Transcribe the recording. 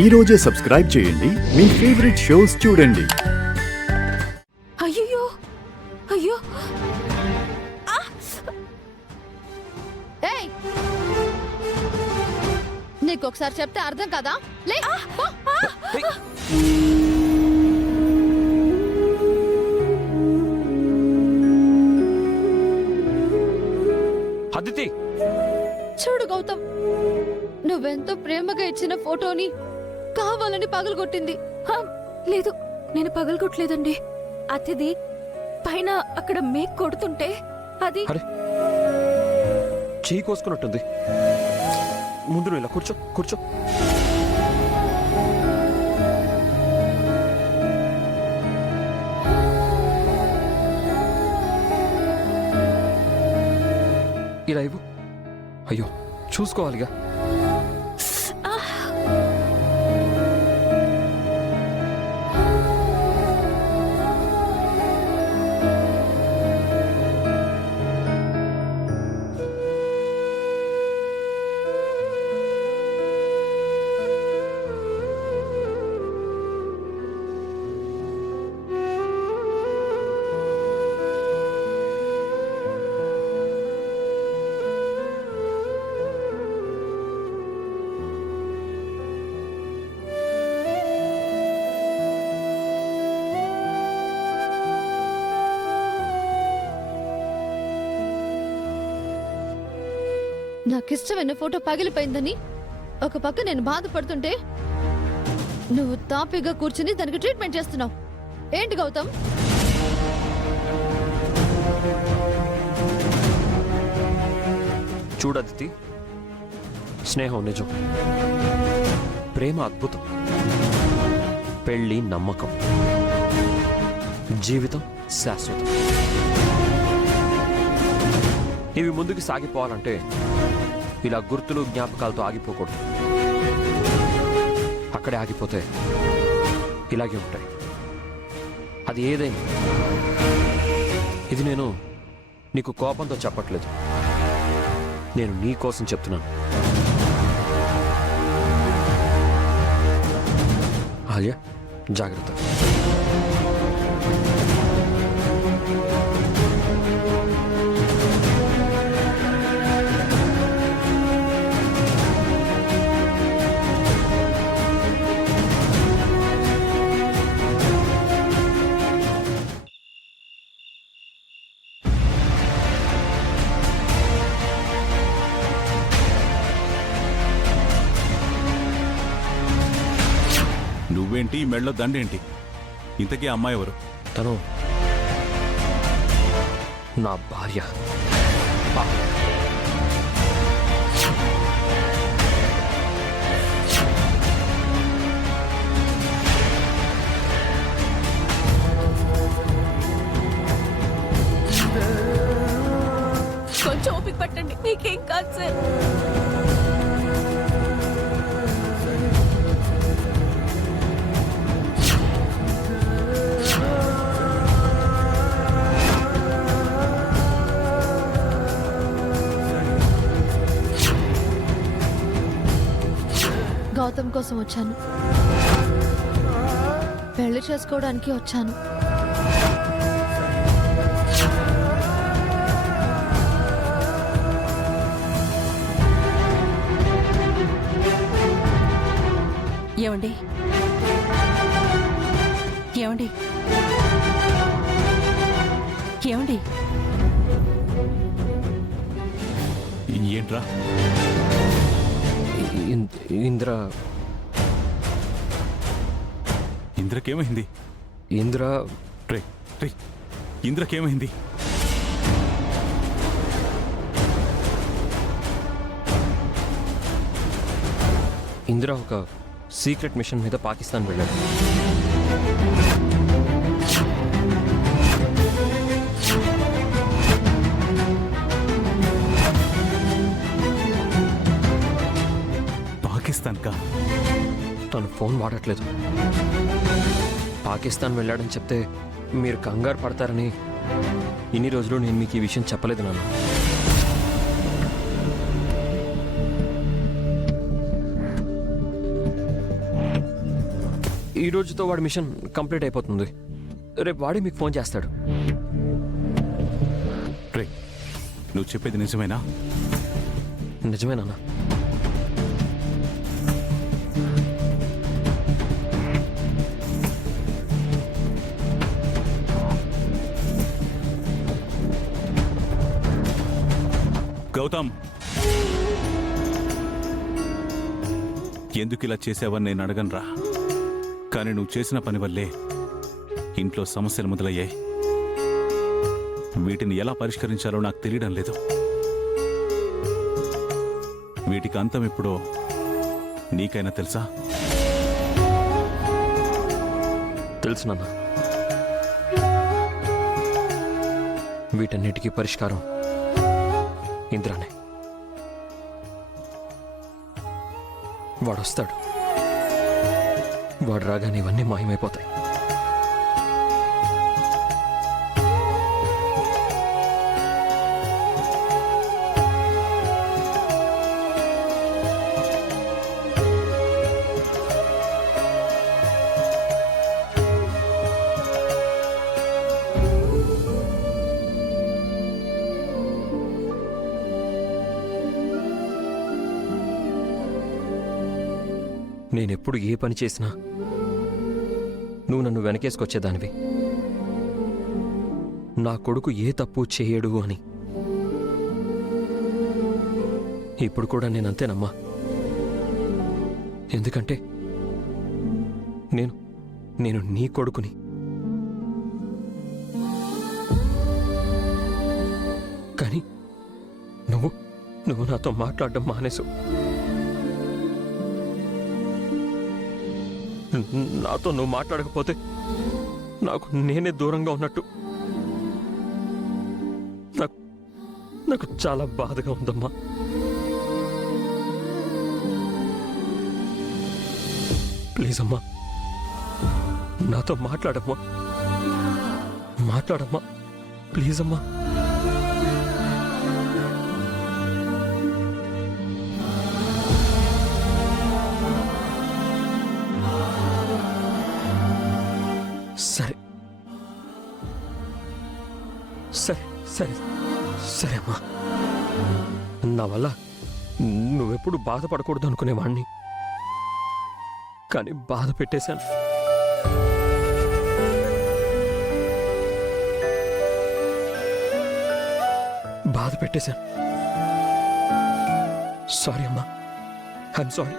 ఈ రోజే సబ్స్క్రైబ్ చేయండి మీ ఫేవరెట్ షోస్ చూడండి. అయ్యో అయ్యో ఏయ్ నీకు ఒకసారి చెప్తే అర్థం కదా లే పో. అదితి చూడు గౌతమ్, నువ్వెంతో ప్రేమగా ఇచ్చిన ఫోటోని కావాలని పగలగొట్టింది. లేదు, నేను పగలగొట్టలేదండి. అతిథి పైన అక్కడ మేక్ కొడుతుంటే అది అరే చెయ్యి కోసుకున్నట్టుంది. ముందు నువ్వు ఇలా కూర్చో కూర్చో. ఇలా ఇవ్వు. అయ్యో చూసుకోవాలిగా. నాకిష్టమైన ఫోటో పగిలిపోయిందని ఒక పక్క నేను బాధపడుతుంటే నువ్వు తాపిగా కూర్చుని దానికి ట్రీట్మెంట్ చేస్తున్నావు ఏంటి గౌతమ్? చూడదితి, స్నేహం నిజం, ప్రేమ అద్భుతం, పెళ్ళి నమ్మకం, జీవితం శాశ్వతం. ఇవి ముందుకు సాగిపోవాలంటే ఇలా గుర్తులు జ్ఞాపకాలతో ఆగిపోకూడదు. అక్కడే ఆగిపోతే ఇలాగే ఉంటాయి. అది ఏదైనా. ఇది నేను నీకు కోపంతో చెప్పట్లేదు, నేను నీ కోసం చెప్తున్నాను. ఆలియా జాగ్రత్త. నువ్వేంటి మెడలో దండేంటి? ఇంతకీ అమ్మాయి ఎవరు? తను నా భార్య. కొంచెం ఓపిక పట్టండి, మీకేం కాదు సార్. గౌతమ్ కోసం వచ్చాను, పెళ్లి చేసుకోవడానికి వచ్చాను. ఏమండి ఏమండి ఏమండి ఏంట్రా? ఇంద్ర ఇంద్రకేమైంది? ఇంద్ర రే రే, ఇంద్రకేమైంది? ఇంద్ర ఒక సీక్రెట్ మిషన్ మీద పాకిస్తాన్ వెళ్ళాడు. పాకిస్తాన్ కా? తను ఫోన్ వాడట్లేదు. పాకిస్తాన్ వెళ్ళాడని చెప్తే మీరు కంగారు పడతారని ఇన్ని రోజులు నేను మీకు ఈ విషయం చెప్పలేదు నాన్న. ఈ రోజుతో వాడి మిషన్ కంప్లీట్ అయిపోతుంది. రేపు వాడే మీకు ఫోన్ చేస్తాడు. రే, నువ్వు చెప్పేది నిజమేనా? నిజమేనా? గౌతమ్, ఎందుకు ఇలా చేసావని నేను అడగనురా. కానీ నువ్వు చేసిన పని వల్లే ఇంట్లో సమస్యలు మొదలయ్యాయి. వీటిని ఎలా పరిష్కరించాలో నాకు తెలియడం లేదు. వీటికి అంతం ఎప్పుడో నీకైనా తెలుసా? తెలుసు నాన్న. వీటన్నిటికీ పరిష్కారం ఇంద్రానే. వాడొస్తాడు. వాడు రాగానే ఇవన్నీ మాయమైపోతాయి. నేనెప్పుడు ఏ పని చేసినా నువ్వు నన్ను వెనకేసుకొచ్చేదానివి. నా కొడుకు ఏ తప్పు చేయడు అని. ఇప్పుడు కూడా నేనంతేనమ్మా. ఎందుకంటే నేను నీ కొడుకుని. కానీ నువ్వు నాతో మాట్లాడడం మానేసు. నాతో నువ్వు మాట్లాడకపోతే నాకు నేనే దూరంగా ఉన్నట్టు. నాకు చాలా బాధగా ఉందమ్మా. ప్లీజ్ అమ్మా, నాతో మాట్లాడమ్మా. మాట్లాడమ్మా, ప్లీజ్ అమ్మా. సరే సరే సరే సరే అమ్మా. నా వల్ల నువ్వెప్పుడు బాధపడకూడదు అనుకునేవాణ్ణి. కానీ బాధ పెట్టేశాను. బాధ పెట్టేశాను. సారీ అమ్మా. I'm sorry.